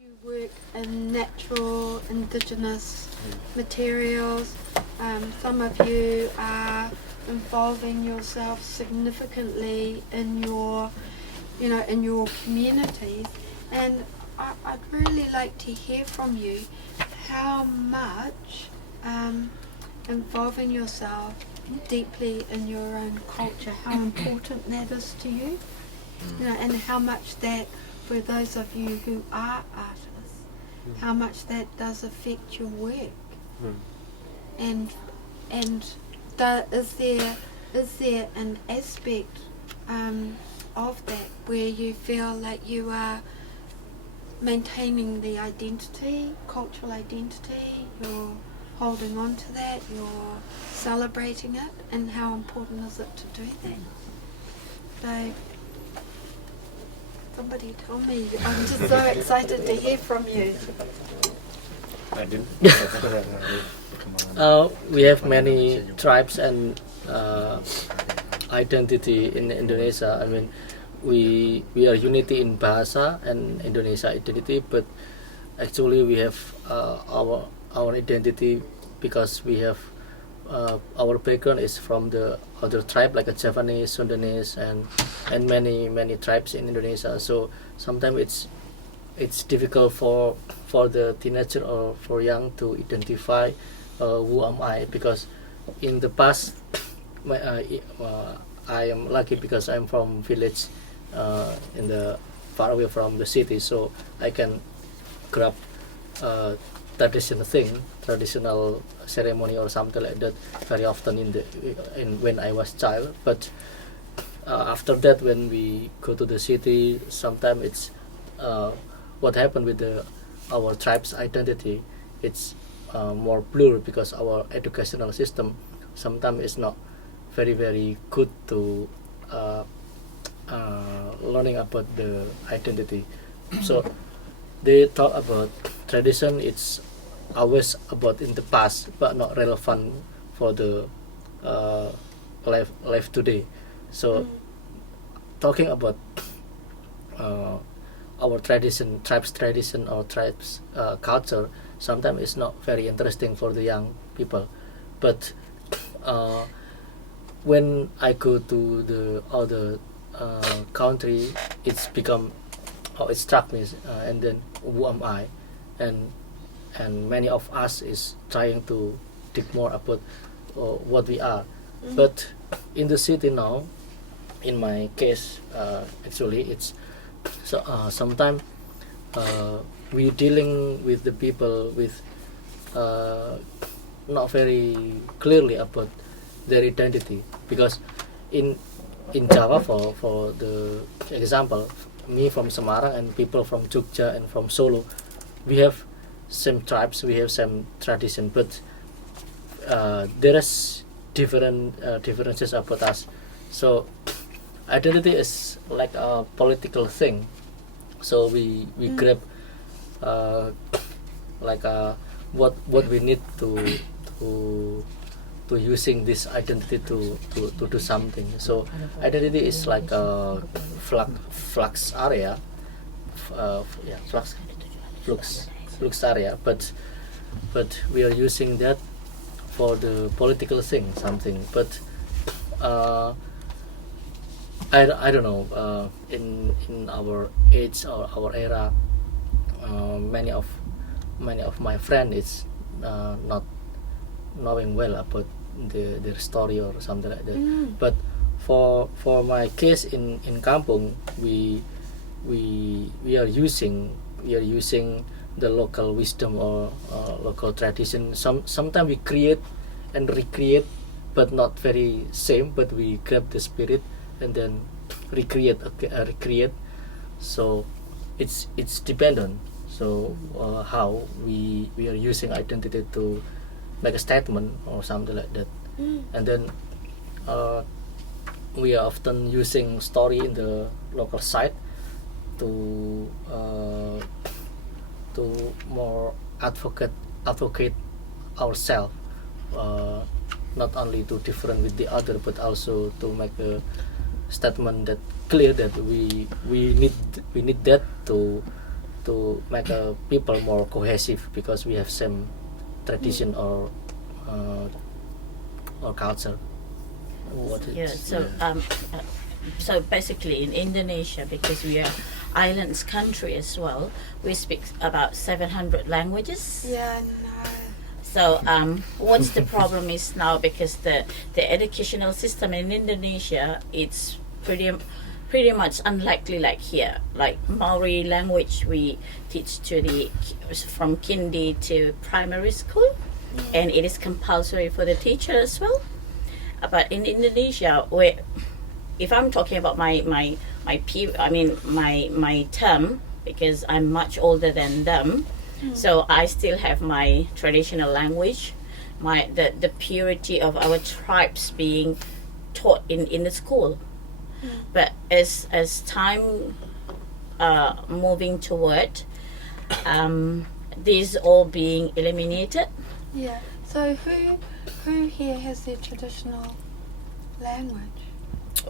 You work in natural, indigenous materials. Some of you are involving yourself significantly in your, in your communities. And I'd really like to hear from you how much involving yourself deeply in your own culture, how important that is to you, and how much that, for those of you who are artists, how much that does affect your work, and is there an aspect of that where you feel like you are maintaining the identity, cultural identity, you're holding on to that, you're celebrating it, and how important is it to do that? So, somebody tell me. I'm just so excited to hear from you. Adin. We have many tribes and identity in Indonesia. I mean, we are unity in bahasa and Indonesia identity, but actually we have our identity because we have our background is from the other tribe like a Javanese, Sundanese, and many tribes in Indonesia. So sometimes it's difficult for the teenager or for young to identify who am I, because in the past I am lucky because I'm from village in the far away from the city, so I can grab traditional ceremony or something like that very often in when I was child. But after that, when we go to the city, sometimes it's what happened with our tribe's identity. It's more blurred because our educational system sometimes is not very good to learning about the identity. So they talk about tradition. It's always about in the past, but not relevant for the life today. So talking about our tradition, tribes tradition or tribes culture, sometimes it's not very interesting for the young people. But when I go to the other country, it's become, it struck me, and then who am I, and many of us is trying to dig more about what we are. But in the city now, in my case, actually it's so sometimes we dealing with the people with not very clearly about their identity, because in Java, for the example, me from Semarang and people from Jogja and from Solo, we have same tribes, we have same tradition, but there is differences about us. So identity is like a political thing. So we grab like what we need to using this identity to do something. So identity is like a flux area, flux area, but we are using that for the political thing, something. But I don't know, in our age or our era, many of my friends is not knowing well about their story or something like that. But for my case in Kampung, we are using the local wisdom or local tradition. Sometimes we create and recreate, but not very same, but we grab the spirit and then recreate. So it's dependent. So how we are using identity to make a statement or something like that. And then we are often using story in the local site to more advocate ourselves, not only to different with the other, but also to make a statement that clear that we need that to to make people more cohesive because we have same tradition or culture. What Yeah. So basically in Indonesia, because we are islands country as well, we speak about 700 languages. Yeah, no. So what's the problem is now, because the educational system in Indonesia, it's pretty much unlikely like here. Like Maori language, we teach from kindy to primary school, and it is compulsory for the teacher as well. But in Indonesia, if I'm talking about my term, because I'm much older than them, so I still have my traditional language, the purity of our tribes being taught in the school. But as time moving toward, these all being eliminated. Yeah. So who here has their traditional language?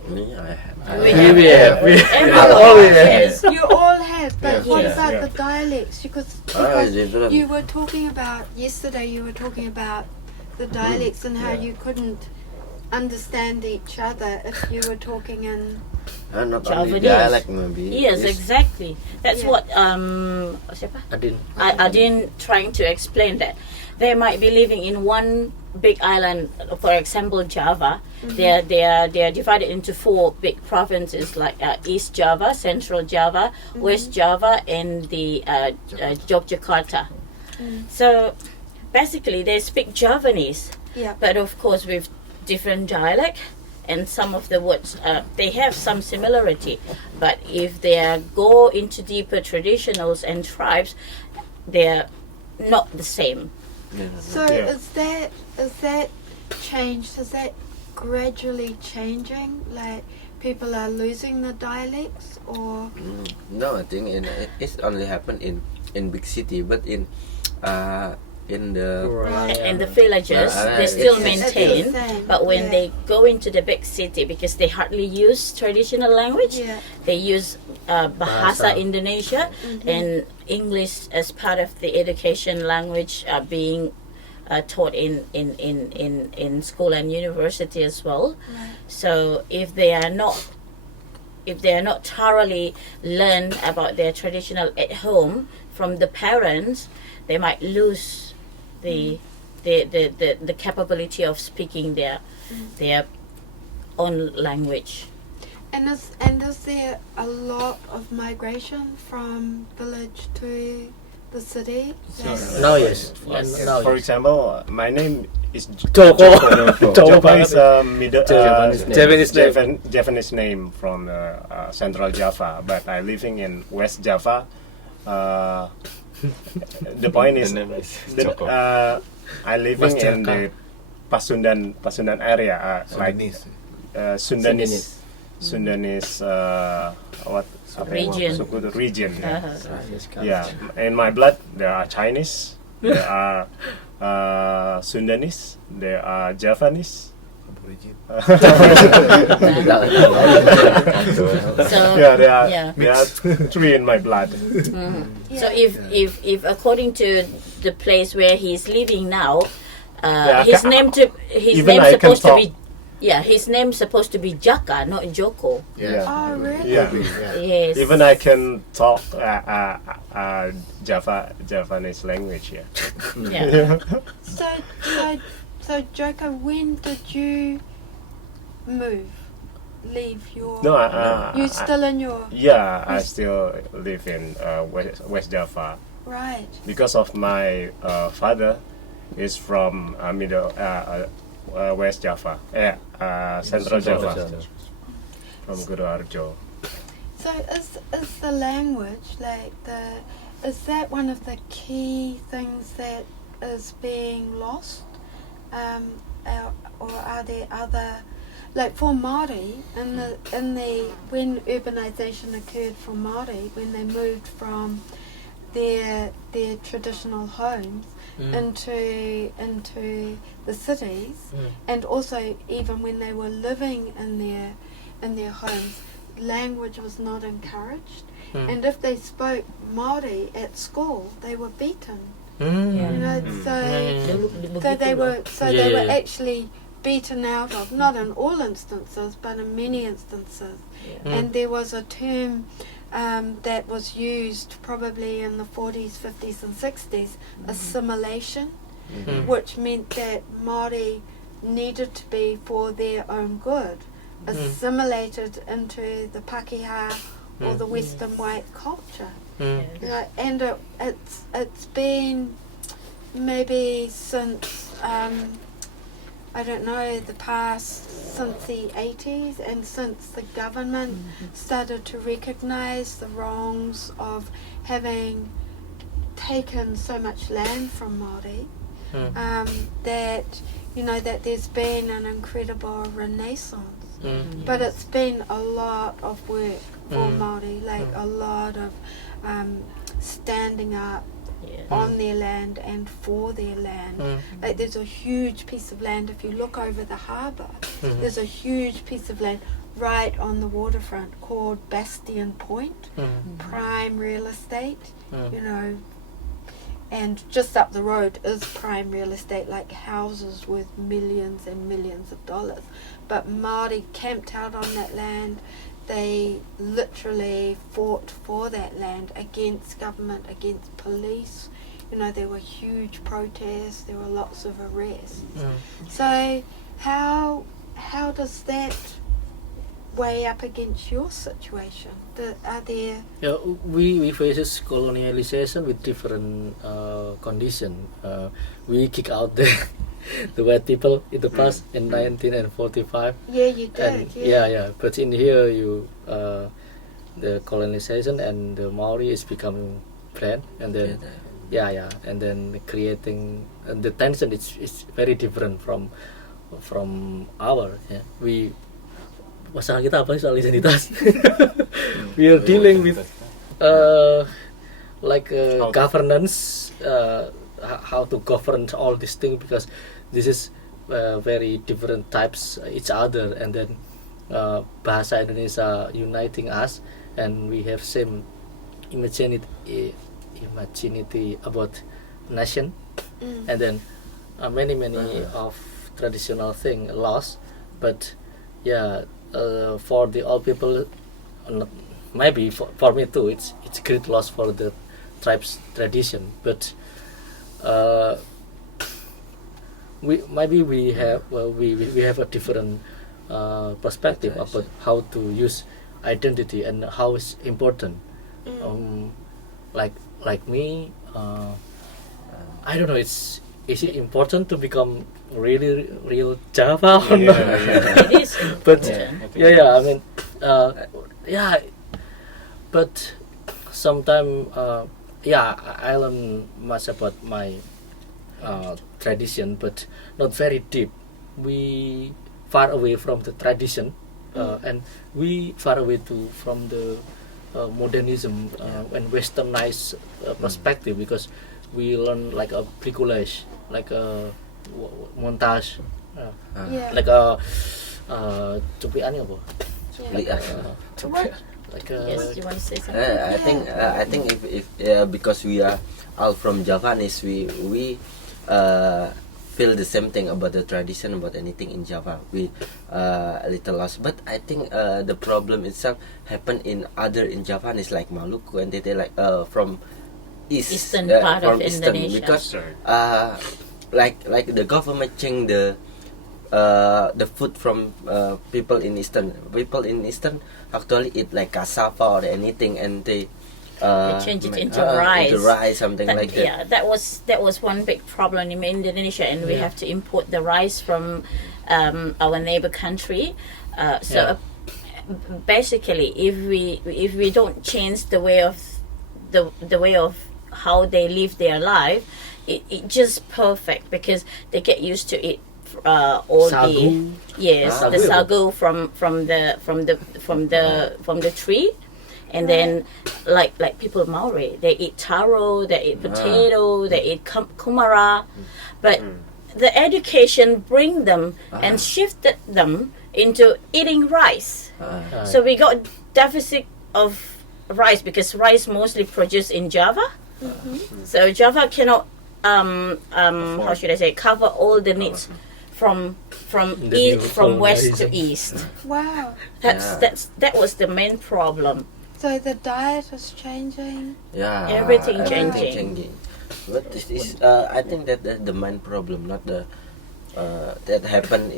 Me, I have. we have. Everyone has. You all have, but Yes, what yes, about yeah. the dialects? Because different. you were talking about yesterday. You were talking about the dialects and how you couldn't understand each other if you were talking in. Not Javanese. only dialect, maybe. Yes, exactly. That's Yeah. what siapa? Adin. Adin trying to explain that they might be living in one big island, for example Java. They are divided into 4 big provinces, like East Java, Central Java, West Java, and the Yogyakarta. So basically they speak Javanese, Yeah. but of course with different dialect, and some of the words they have some similarity, but if they go into deeper traditionals and tribes, they're not the same. So Yeah. is that changed? Is that gradually changing? Like people are losing the dialects, or No, I think it's only happened in big city, but in the And the villages, Well, they still it's- maintain, it's the same, but when yeah. they go into the big city, because they hardly use traditional language, yeah, they use Bahasa Bahasa. Indonesia and English as part of the education language being taught in school and university as well. right. So if they are not thoroughly learn about their traditional at home from the parents, they might lose the capability of speaking their own language. And is there a lot of migration from village to the city? Now yes. Yes. And now For yes. example, my name is Joko. Joko is a Javanese name. Javanese name from Central Java, but I living in West Java. The point is, The name is the, Joko. I living West in Java. the Pasundan area, like Sundanese. Sundanese what Region. Suku region. Yeah. Uh-huh. Yeah, in my blood there are Chinese, there are Sundanese, there are Javanese. So Yeah, there are yeah. 3 in my blood. So if according to the place where he's living now, Yeah, his ca- name even I can supposed to talk. be his name's supposed to be Jaka, not Joko. Yeah. Oh, really? Yeah. Yes. Even I can talk Javanese language. Yeah. Yeah. So Joko, when did you leave your? No, you still in your yeah, I still live in West Java right? because of my father is from West Java, Central Java, from Curator. So is the language is that one of the key things that is being lost, or are there other, like for Māori in the when urbanisation occurred for Māori, when they moved from their traditional homes into the cities, and also even when they were living in their homes, language was not encouraged, Mm. and if they spoke Māori at school, they were beaten. Yeah. You know, so they were Yeah. actually beaten out of, not in all instances, but in many instances. Yeah. And there was a term that was used probably in the 40s, 50s and 60s, assimilation, Mm. which meant that Māori needed to be, for their own good, assimilated into the Pākehā or the Western white culture. Mm. You know, and it's been maybe since I don't know, the past, since the 80s, and since the government started to recognise the wrongs of having taken so much land from Māori, that, you know, that there's been an incredible renaissance. Mm. But it's been a lot of work for Māori, like a lot of standing up on their land and for their land. Like there's a huge piece of land, if you look over the harbour, there's a huge piece of land right on the waterfront called Bastion Point, prime real estate, you know, and just up the road is prime real estate, like houses worth millions and millions of dollars. But Māori camped out on that land. They literally fought for that land against government, against police. You know, there were huge protests, there were lots of arrests. So how does that weigh up against your situation? Are there... Yeah, we faces colonialization with different condition. We kick out the white people in the past in 1945. Yeah, you did. And yeah. But in here, the colonization and the Maori is becoming plan, and then and then creating and the tension is very different from our. Yeah. Masalah kita apa soal identitas? We are dealing with governance, how to govern all these things, because this is very different types each other, and then bahasa Indonesia uniting us, and we have same imaginity about nation, and then many of traditional thing lost, but for the old people, maybe for me too, it's great loss for the tribe's tradition, but we have a different perspective about how to use identity and how it's important. Like me, I don't know. Is it important to become really real Java or not? It is But important. I mean, but sometimes I learn much about my tradition, but not very deep. We far away from the tradition, and we far away from the modernism and westernized perspective, because we learn like a bricolage, like a montage, like a cuplian apa? Like Yes, you want to say something? I think if because we are all from Javanese, we feel the same thing about the tradition, about anything in Java. We a little lost, but I think the problem itself happened in Javanese, like Maluku, and they like from Eastern part of Indonesia. because like the government changed the food from people in Eastern. People in Eastern actually eat like cassava or anything, and they change it into rice. Something like that. Yeah, that was one big problem in Indonesia, and we have to import the rice from our neighbor country. Basically, if we don't change the way of how they live their life, it just perfect, because they get used to it. All sagu. the sagu from the tree, and then like people Maori, they eat taro, they eat potato, they eat kumara, but the education bring them and shifted them into eating rice. So we got deficit of rice because rice mostly produced in Java. So Java cannot how should I say cover all the needs from west to east. Wow. That was the main problem. So the diet is changing. Yeah, Everything everything changing. But this is, I think that the main problem, not the that happened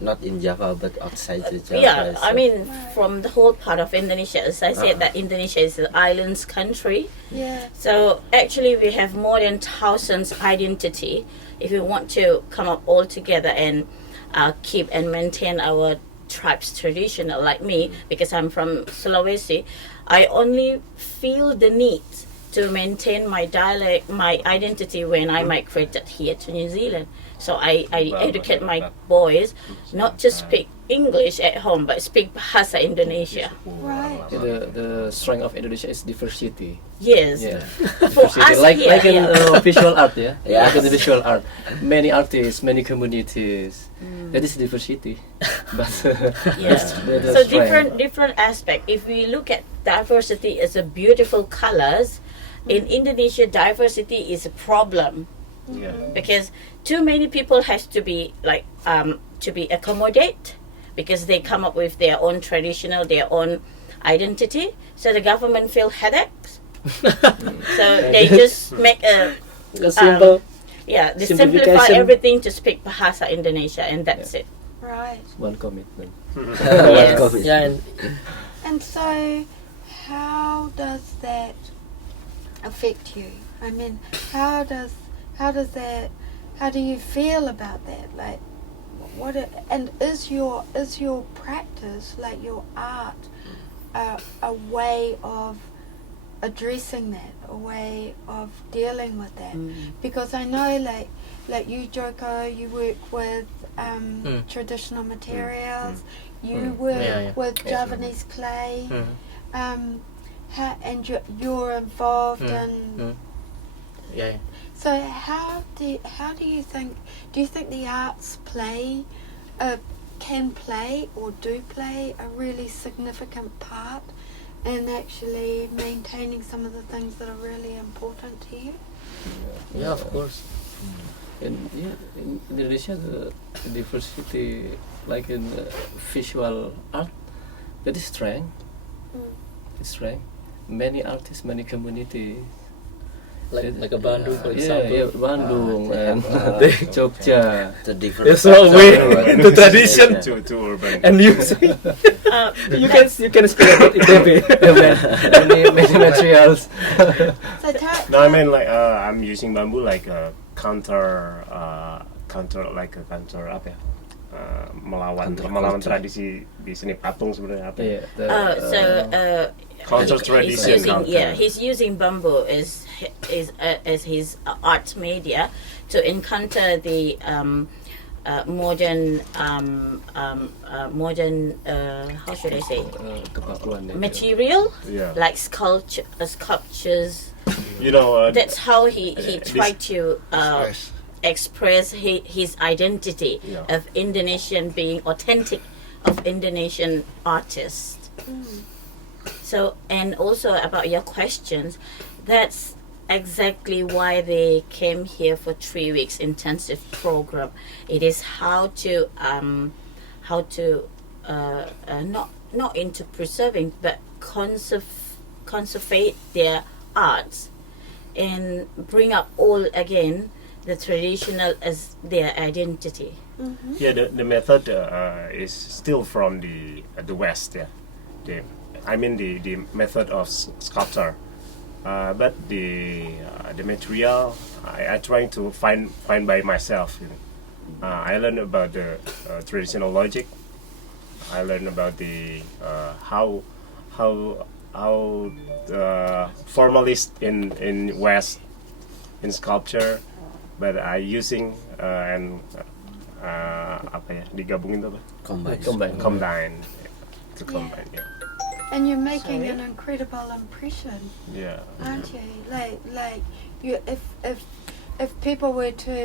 not in Java but outside the Java. Yeah, I so- mean from the whole part of Indonesia. As I said, that Indonesia is an islands country. Yeah. So actually, we have more than thousands identity. If we want to come up all together and keep and maintain our tribes traditional, like me, because I'm from Sulawesi, I only feel the need to maintain my dialect, my identity when I migrated here to New Zealand. So I educate my boys not to speak English at home, but speak Bahasa Indonesia. Right. The strength of Indonesia is diversity. Yes. Yeah. For Diversity. us Like here, like in yeah. visual art, yeah. Yes. Like in the visual art, many artists, many communities. That is diversity. But Yeah. the So strength. different aspect. If we look at diversity as a beautiful colors, in Indonesia diversity is a problem Yeah. because too many people has to be like to be accommodate because they come up with their own traditional, their own identity. So the government feel headaches. So they just make a A simple they simplify simplification. everything to speak Bahasa Indonesia and that's it. Right. one commitment. Yes. Yeah, and And so, how does that affect you? I mean, how do you feel about that? Like, is your practice, like your art, a way of addressing that, a way of dealing with that? Because I know, like you, Joko, you work with traditional materials. You work with Javanese clay. And you're involved in. yeah. So how do you think? Do you think the arts can play or do play a really significant part in actually maintaining some of the things that are really important to you? Yeah, of course. In Indonesia, the diversity, like in visual art, that is strength. It's strength. Many artists, many communities. Like a Bandung, for Yeah, example. yeah, Bandung and yeah. Jogja. The different. It's all way into tradition. Too urban. And music. you can speak about it, baby. many materials. So No, I mean like I'm using bamboo like a counter apa ya? Melawan Counter tradisi di seni patung sebenarnya apa? Yeah, Counter tradition. He's using bamboo as his art media to encounter the modern how should I say kepakuan. material Yeah. like sculptures. You know. That's how he this- tried to express his identity Yeah. of Indonesian, being authentic of Indonesian artists. So, and also about your questions, that's exactly why they came here for 3 weeks intensive program. It is how to not into preserving but conserve their arts and bring up all again the traditional as their identity. Yeah, the method is still from the West. Yeah, I mean the method of sculptor, but the material I trying to find by myself. You know. I learned about the traditional logic. I learned about the how formalist in West in sculpture, but I using and apa ya digabungin tuh apa? Combine to combine. Yeah. And you're making an incredible impression, Yeah. aren't you? Like you, if people were to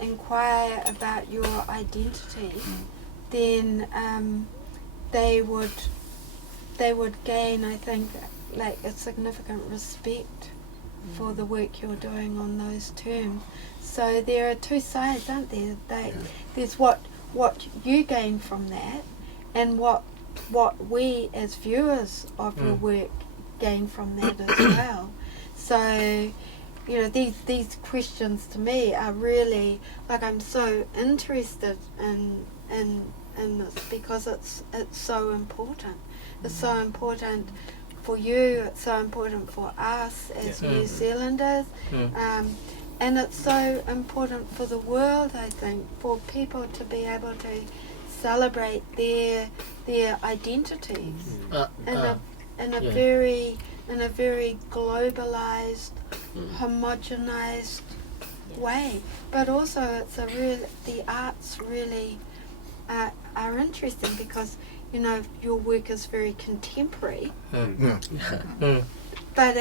inquire about your identity, then they would they would gain, I think, like a significant respect for the work you're doing on those terms. So there are two sides, aren't there? There's what you gain from that, and what we as viewers of your work gain from that as well. So, you know, these questions to me are really, like, I'm so interested in this because it's so important. It's so important for you. It's so important for us as New Zealanders, and it's so important for the world. I think for people to be able to celebrate their identities in a very globalized, homogenized way. But also, it's the arts really are interesting because, you know, your work is very contemporary. But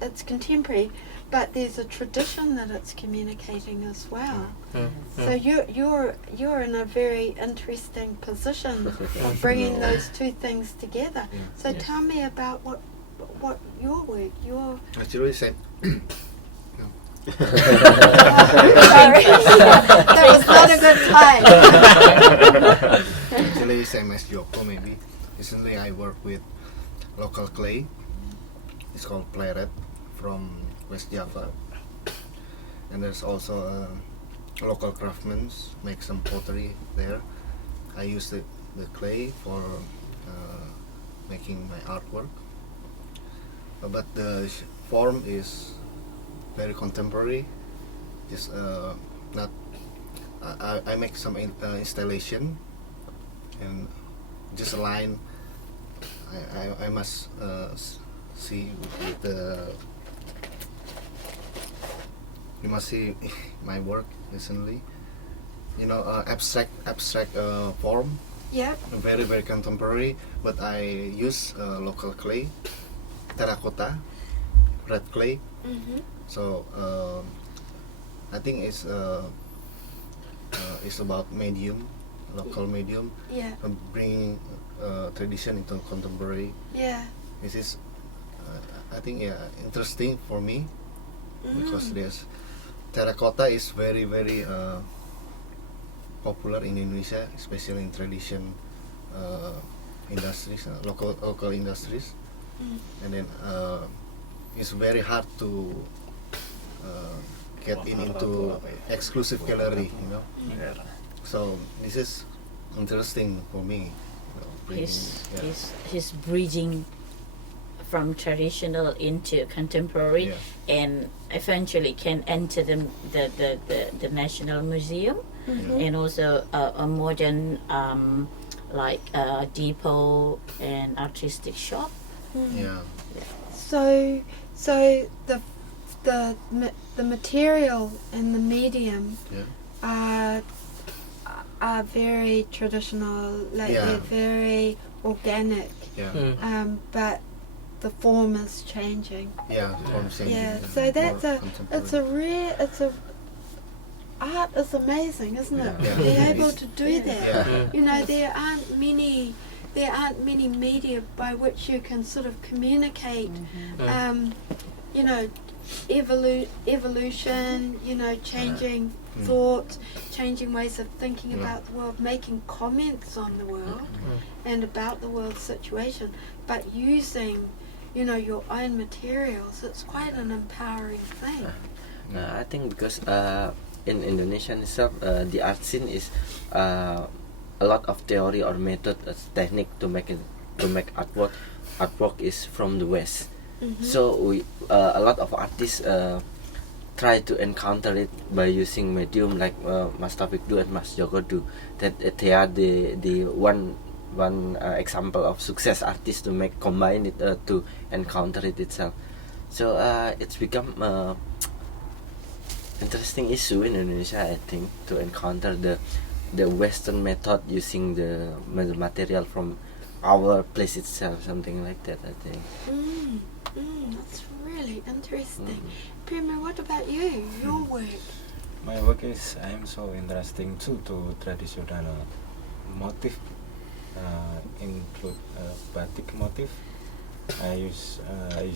it's contemporary, but there's a tradition that it's communicating as well. So you're in a very interesting position, bringing those two things together. So tell me about what your work, your. Actually, said. Sorry, that was not a good time. Actually, same as Joko, maybe. Recently, I work with local clay. It's called Plaret from West Java, and there's also local craftsmen make some pottery there. I use the clay for making my artwork, but the form is very contemporary. Just not. I make some installation and just a line. I must see with the. You must see my work recently. You know, abstract form. Yeah. Very contemporary, but I use local clay, terracotta, red clay. So I think it's about medium, local medium. Yeah. Bringing tradition into contemporary. Yeah. This is, I think, interesting for me because there's terracotta is very popular in Indonesia, especially in tradition industries, local industries, and then it's very hard to get into exclusive gallery, you know. So this is interesting for me. He's bridging from traditional into contemporary, and eventually can enter the National Museum, and also a modern like depot and artistic shop. So the material and the medium are very traditional, like they're very organic. But the form is changing. Form changing. So art is amazing, isn't it? Being able to do that. You know, there aren't many media by which you can sort of communicate you know, evolution, you know, changing thoughts, changing ways of thinking about the world, making comments on the world and about the world situation, but using, you know, your own materials. It's quite an empowering thing. I think because in Indonesia itself, the art scene is a lot of theory or method, technique to make artwork. Artwork is from the West. So we a lot of artists try to encounter it by using medium like Mas Taufiq do and Mas Joko do. That they are the one example of success artists to combine it to encounter it itself. So it's become interesting issue in Indonesia, I think, to encounter the Western method using the material from our place itself, something like that, I think. That's really interesting. Prima, what about you? Your work? My work is, I am so interesting too to traditional motif include batik motif. I use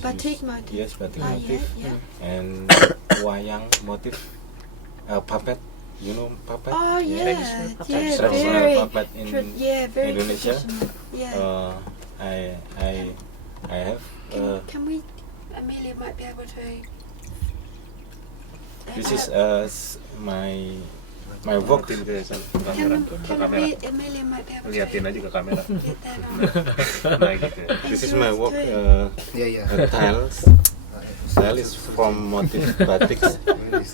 Batik motif. Yes, batik Ah, motif. yeah. And wayang motif, puppet. You know puppet? Oh yeah, yeah, Traditional very, puppet in very Indonesia. traditional. Yeah. I have. Can we? Amelia might be able to. This is my work. Liatin ke sana, Can kamera. Amelia might be able to Liatin aja ke kamera. get that on. Nah, gitu. This is my work. Yeah. Tiles. Tile is from motif batik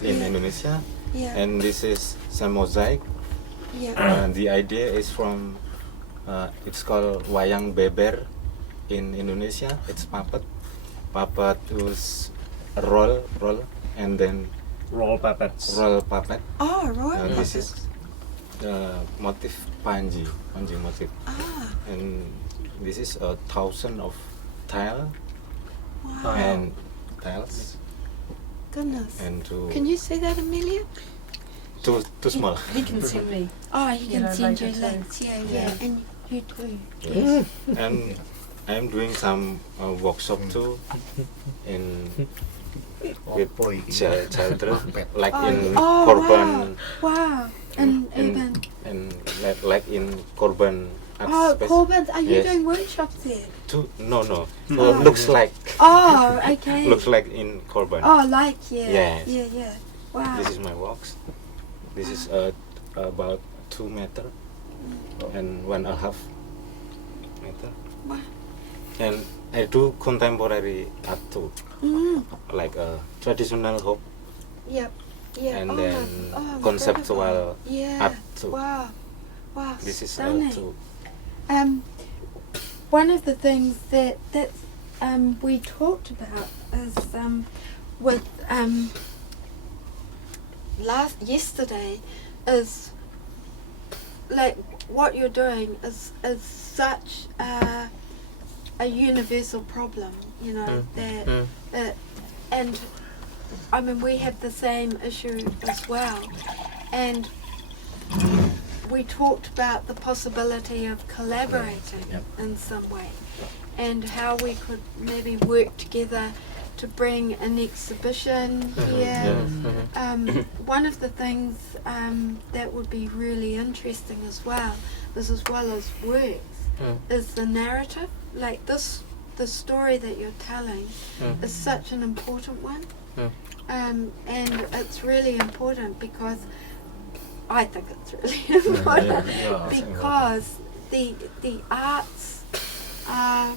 in Indonesia, Yeah, and this is some mosaic. yeah. The idea is from it's called wayang beber in Indonesia. It's puppet. Puppet is roll, and then Roll puppets. roll puppet. Oh, right. This is the motif panji motif, Ah, and this is 1,000 of tile wow. and tiles, Goodness. and Can you see that, Amelia? too small. He can see me. Oh, you can Yeah, send later you too. links. Yeah, and you too. Yes. And I'm doing some workshop too in with children, like in Korban, Wow. And even. and like in Korban art Oh, space. Corbin, are you Yes. doing workshops there? No. Oh. Looks like Oh, okay. looks like in Korban. Oh, like, yeah. Yes. Yeah. Wow. This is my works. This is about 2 meter and 1.5 meter. Wow. And I do contemporary art too, Mm. like traditional hope Yep. Yeah. and oh, then incredible. conceptual Yeah. art too. Wow. This is Stunning. too. One of the things that we talked about is with yesterday is like what you're doing is such a universal problem, you know, that and I mean we have the same issue as well, and we talked about the possibility of collaborating in some way and how we could maybe work together to bring an exhibition here. One of the things that would be really interesting as well as works, is the narrative. Like the story that you're telling is such an important one. And it's really important because I think it's really important because the arts are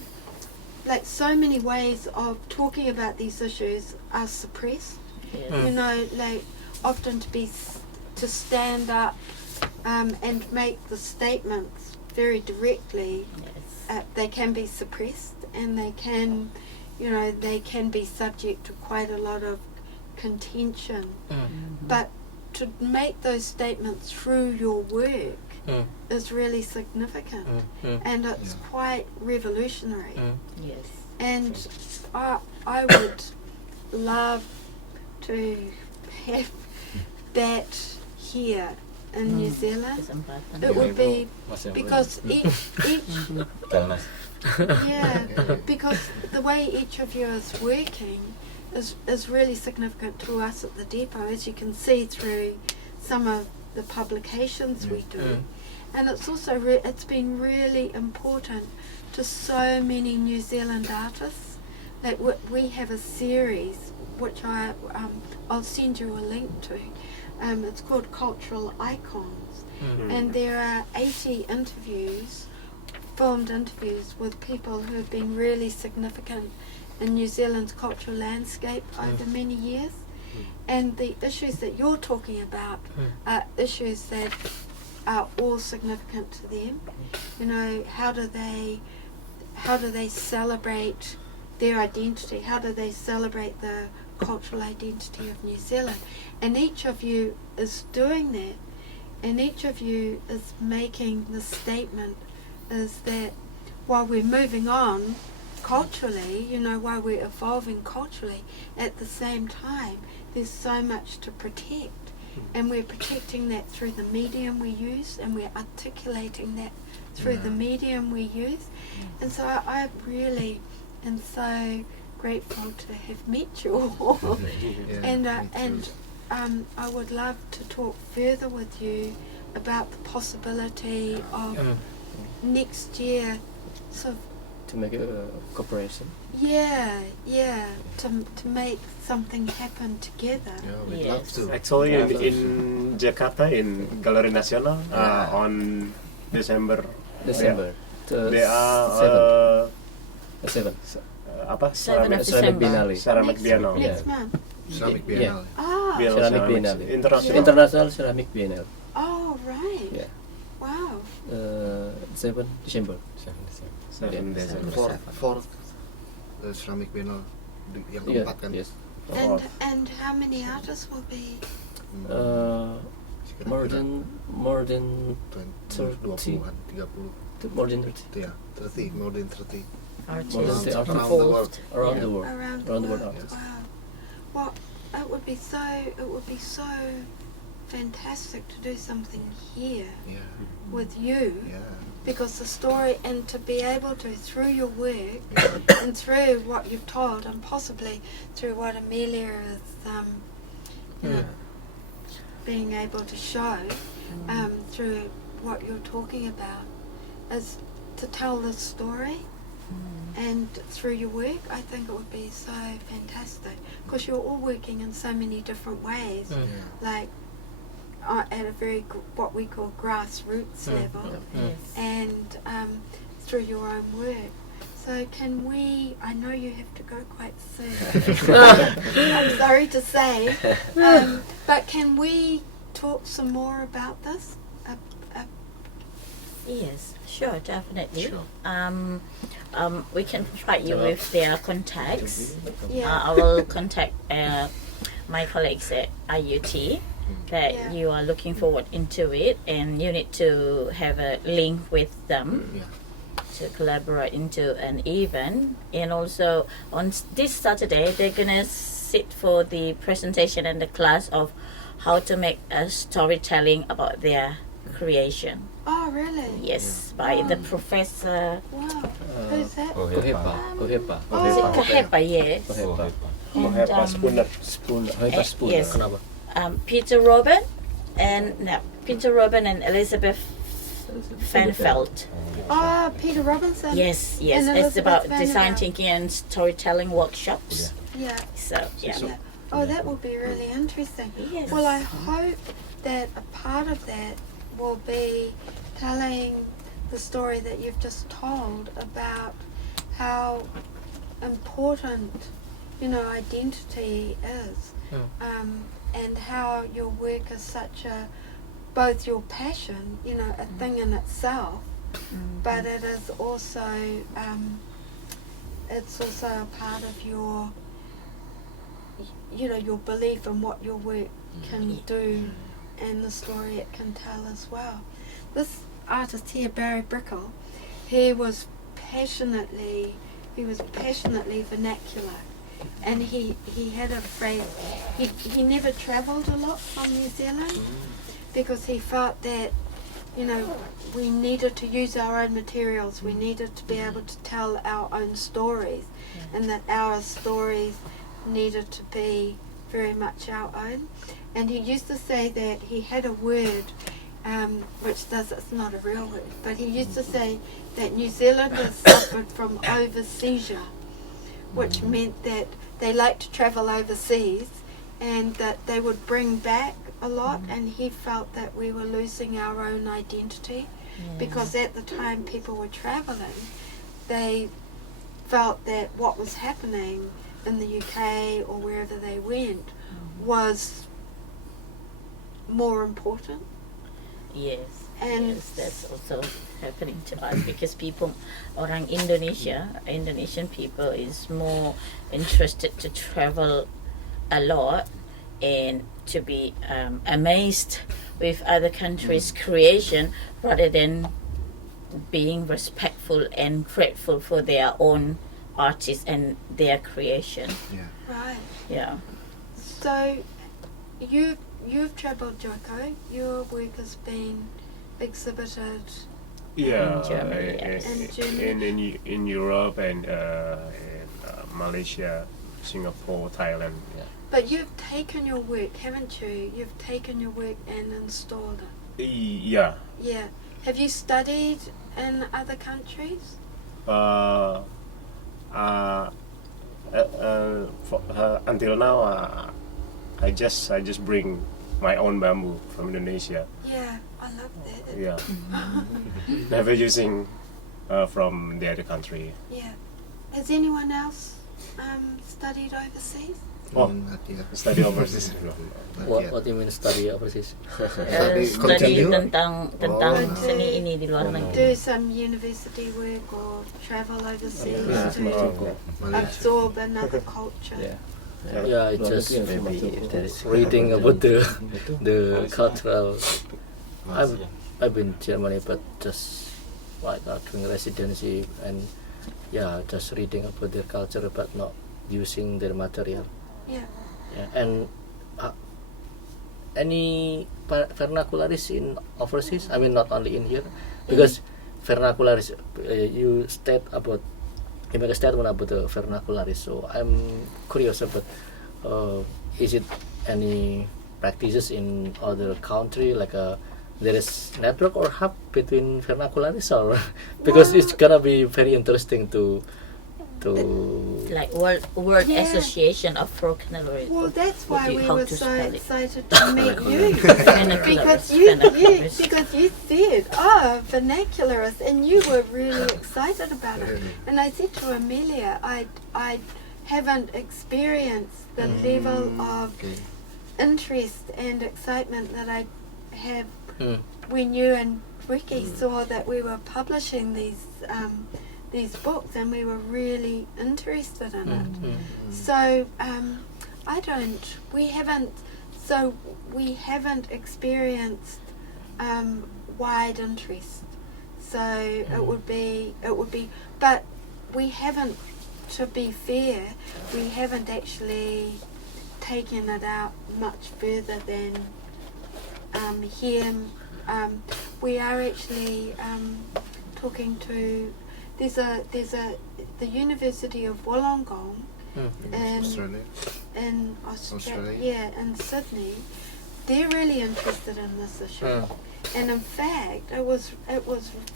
like so many ways of talking about these issues are suppressed. Yes. You know, like often to stand up and make the statements very directly. Yes. They can be suppressed, and they can be subject to quite a lot of contention. But to make those statements through your work is really significant, and it's quite revolutionary. Yes. And I would love to have that here in New Zealand. It would be because each yeah, because the way each of you is working is really significant to us at the depot, as you can see through some of the publications we do. And it's also it's been really important to so many New Zealand artists that we have a series which I'll send you a link to. It's called Cultural Icons, and there are 80 filmed interviews with people who have been really significant in New Zealand's cultural landscape over many years. And the issues that you're talking about are issues that are all significant to them. You know, how do they celebrate their identity? How do they celebrate the cultural identity of New Zealand? And each of you is doing that, and each of you is making the statement is that while we're moving on culturally, you know, while we're evolving culturally, at the same time there's so much to protect, and we're protecting that through the medium we use, and we're articulating that through the medium we use. And so I really am so grateful to have met you all. And I would love to talk further with you about the possibility of next year sort of To make a cooperation. to make something happen together. Yeah, we'd Yes. love to. Actually, in Jakarta, in Galeri Nasional, on December, December. they are Seven. apa? 7 of Ceramic December. Biennale. Ceramic Biennale. Next month. Ceramic Yeah. Biennale. Ceramic Biennale. International. International Ceramic Biennale. Oh, right. Yeah. Wow. 7 December. 7 December. Fourth Ceramic Biennale yang Yeah. keempat kan? Yes. And how many artists will be? More than 20-an, 30. more than 30. Itu ya, 30, more than 30. More than Artists 30 Around the artists world. around the world. Around Around the the world world. artists. Wow. Well, it would be so fantastic to do something here Yeah, with you, yeah. because the story, and to be able to, through your work and through what you've told, and possibly through what Amelia is being able to show, through what you're talking about, is to tell this story. And through your work, I think it would be so fantastic, because you're all working in so many different ways, like at a very what we call grassroots level, and through your own work. So can we? I know you have to go quite soon. I'm sorry to say, but can we talk some more about this? Yes, sure, definitely. Sure. We can provide you with their contacts. Yeah. I will contact my colleagues at IUT that Yeah. you are looking forward into it, and you need to have a link with them Yeah. to collaborate into an event. And also on this Saturday, they're gonna sit for the presentation and the class of how to make a storytelling about their creation. Oh, really? Yes, by the professor. Wow. Who's that? Kohepa. Is it Kahepa? Yes. Kohepa. And, Have Spooner. Spoon. Kohepa spoon. yes. Kenapa? Peter Robin and Elizabeth Fanfeld. Oh, Peter Robinson. Yes, And it's Elizabeth about Vanderbilt. design thinking and storytelling workshops. Yeah. So yeah. Yeah. Oh, that will be really interesting. Yes. Well, I hope that a part of that will be telling the story that you've just told about how important, identity is, and how your work is such both your passion, a thing in itself, but it is also, it's also a part of your, your belief in what your work can do and the story it can tell as well. This artist here, Barry Brickell, he was passionately vernacular, and he had a phrase. He never travelled a lot from New Zealand because he felt that we needed to use our own materials. We needed to be able to tell our own stories, and that our stories needed to be very much our own. And he used to say that he had a word, it's not a real word, but he used to say that New Zealanders suffered from overseizure, which meant that they liked to travel overseas and that they would bring back a lot, and he felt that we were losing our own identity because at the time people were travelling, they felt that what was happening in the UK or wherever they went was more important. Yes. And Yes, that's also happening to us because orang Indonesian people is more interested to travel a lot and to be amazed with other countries' creation rather than being respectful and grateful for their own artists and their creation. Yeah. right. Yeah. So you've travelled, Joko. Your work has been exhibited Yeah, In Germany, yes. In Germany. in Europe and in Malaysia, Singapore, Thailand. Yeah. But you've taken your work, haven't you? You've taken your work and installed it. Yeah. Yeah. Have you studied in other countries? Until now, I just bring my own bamboo from Indonesia. Yeah, I love that. Yeah. Never using from the other country. Yeah. Has anyone else studied overseas? Oh, Not yet. study overseas. No. Not What yet. what do you mean study overseas? Study Study continue? tentang Oh. seni ini di luar negeri. Do some university work or travel overseas Yeah, to Joko. Malaysia. absorb another culture? Yeah. Yeah, it's just Maybe if there is reading about the cultural. Malaysia. I've been Germany, but just like doing residency and just reading about their culture, but not using their material. Yeah. Yeah, and any vernacularis in overseas? I mean, not only in here, because vernacularis. You make a statement about the vernacularis. So I'm curious about is it any practices in other country like there is network or hub between vernacularis or because it's gonna be very interesting to Like word Yeah. association of vernacularis. Well, that's why we How were to so spell it. excited to meet you. Vernacularis, because you said, vernacularist, and you were really excited about it. And I said to Amelia, I haven't experienced the level of Okay. interest and excitement that I have Mm. when you and Dwiki saw that we were publishing these books, and we were really interested in it. So we haven't experienced wide interest. So it would be, but we haven't. To be fair, we haven't actually taken it out much further than here. We are actually talking to. There's the University of Wollongong in Australia. Australia. Yeah, in Sydney. They're really interested in this issue, and in fact, it was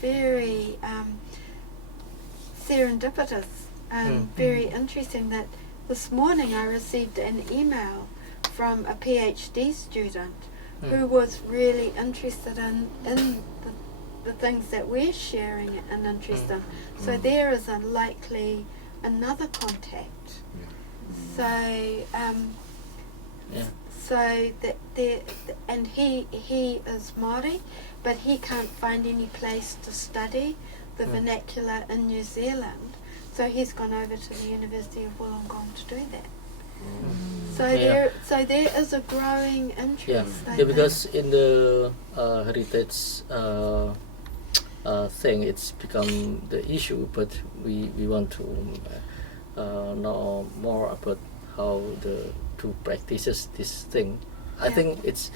very serendipitous and very interesting that this morning I received an email from a PhD student who was really interested in the things that we're sharing an interest in. So there is another contact. So and he is Māori, but he can't find any place to study the vernacular in New Zealand. So he's gone over to the University of Wollongong to do that. So there is a growing interest. I think. Because in the heritage thing, it's become the issue. But we want to know more about how to practices this thing. I think it's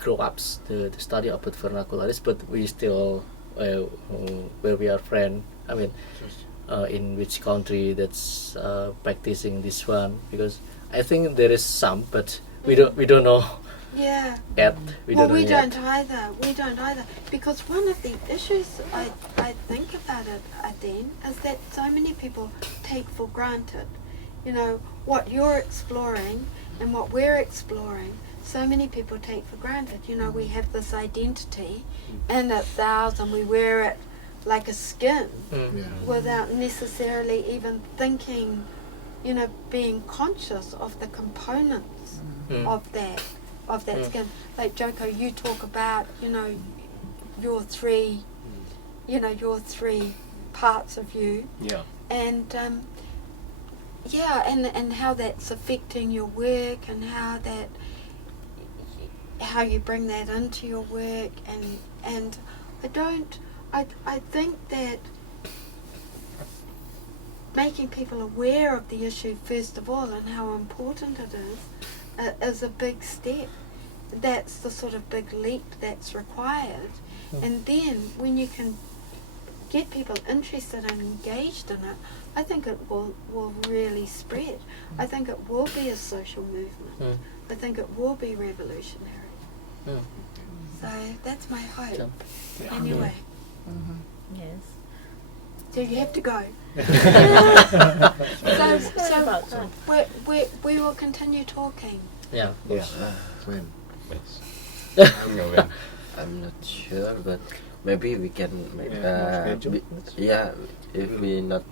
grow ups the study about vernacularis, but we still where we are friends. I mean, in which country that's practicing this one, because I think there is some, but we don't know Yeah. yet. We don't know yet. don't either. We don't either. Because one of the issues I think about it, Adin, is that so many people take for granted, what you're exploring and what we're exploring. So many people take for granted. We have this identity, and it's ours, and we wear it like a skin without necessarily even thinking, being conscious of the components of that skin. Like Joko, you talk about, your three parts of you, and and how that's affecting your work, and how you bring that into your work, and I think that making people aware of the issue first of all and how important it is a big step. That's the sort of big leap that's required, And then when you can get people interested and engaged in it, I think it will really spread. I think it will be a social movement. I think it will be revolutionary. So that's my hope. Anyway, Yes. so you have to go. About So that. we will continue talking. Yeah. Yeah. When? I'm not sure, but maybe we can. Schedule. If we not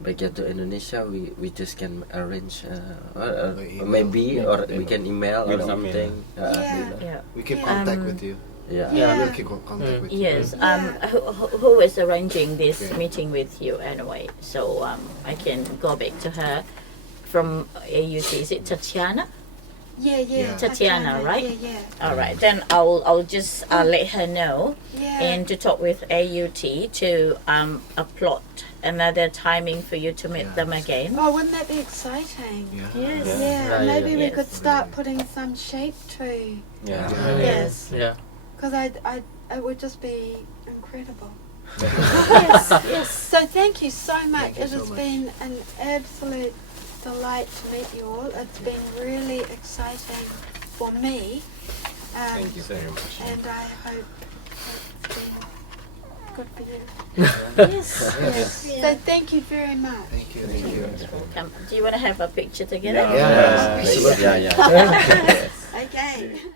back yet to Indonesia, we just can arrange, maybe, or we can email or Email. something. Yeah. We keep Yeah. contact with you. Yeah. Yeah. We'll keep contact with you. Yes. Yeah. Who is arranging this Okay. meeting with you anyway? So I can go back to her from AUT. Is it Tatiana? Yeah. Tatiana, right? Yeah. All right. Then I'll just let her know Yeah. and to talk with AUT to upload another timing for you to meet Yeah. them again. Oh, wouldn't that be exciting? Yeah. Yes. Yeah, Right, maybe we yes. could start putting some shape to, Yeah. yes, Yeah. because it would just be incredible. Yes. Yes. So thank you so much. Thank you It so has much. been an absolute delight to meet you all. It's been really exciting for me. Thank you very much. And I hope it's been good for you. Yes. Yes. So thank you very much. Thank you. Thank you. Do you want to have a picture together? Yeah. Yeah. Okay.